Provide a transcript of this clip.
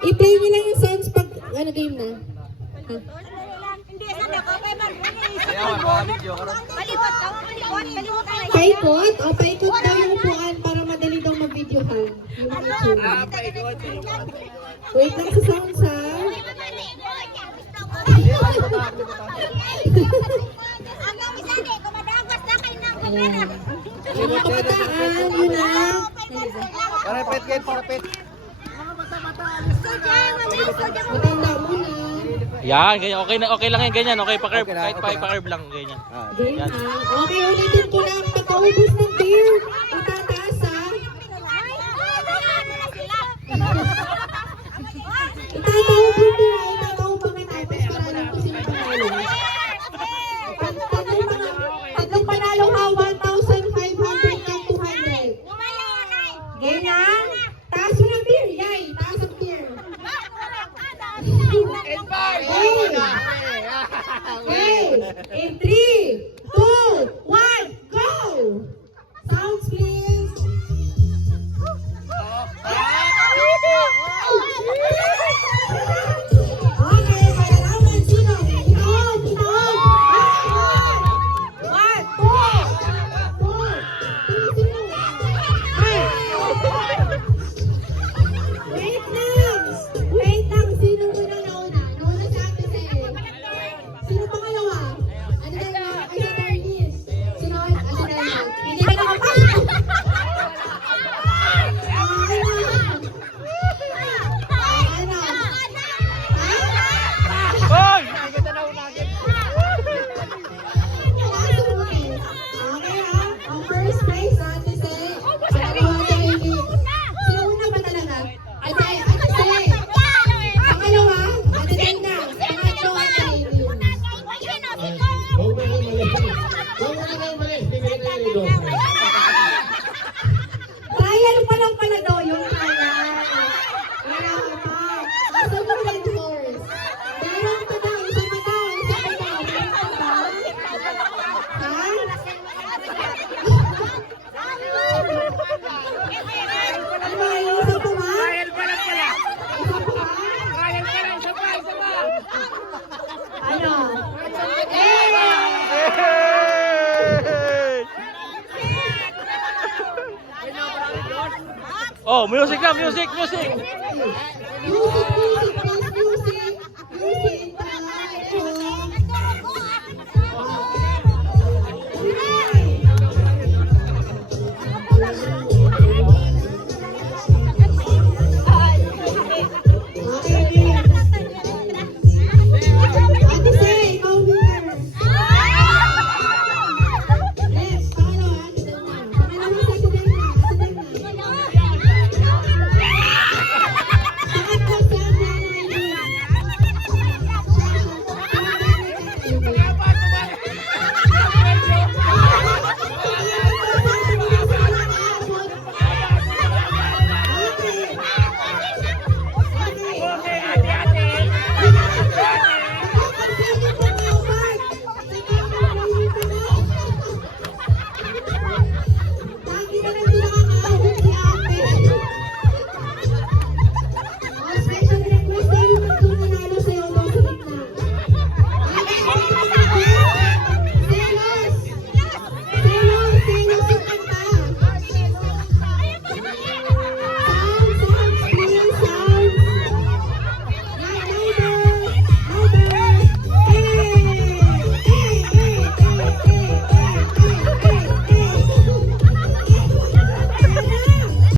I-play nyo lang yung sounds pag ano game na. Ha? Paikot? O, paikot daw yung upuan para madali daw mag-videohan. Yung YouTube. Wait lang sa sounds ha. Ayan. Mga kabataan, yun na. Parapet kayo, parapet. Matanda muna. Yan, ganyan. Okay lang yan, ganyan. Okay, pa-curve. Kahit pa-curve lang, ganyan. Ganyan. Okay, ulitin ko lang. Pagkaubos ng beer, itataas ha. Itatawag yung beer ha. Itatawag pagkatapos para alam ko sino panalo. Tatlong panalo ha, 1,500 ng 200. Ganyan. Taas mo ng beer, yay. Taas ang beer. Okay. In 3, 2, 1, go! Sounds please. Okay, malalaman sino. Ikaw. 1, 2, 3, sino? Wait lang. Sino muna nauna? Nauna si Ate Sel. Sino pangalawa? Ano na? Ay, si Darlis. Sunod? Si Darlis. Hindi ka nakapasok. Ano? Hoy! Okay ha? Ang first place, Ate Sel. Pangalawa, Darlis. Sino una ba talaga? Ate Sel. Pangalawa, Ate Sel na. Pangatlo, Ate Darlis. Trial pa lang pala daw yung trial. Wala ka pa. Asan yung red horse? Meron pa daw, isa pa daw, isa pa daw. Meron pa ba? Ha? Ano ba, yung isa pa ba? Isa pa ba? Ano? Oh, music na, music! Music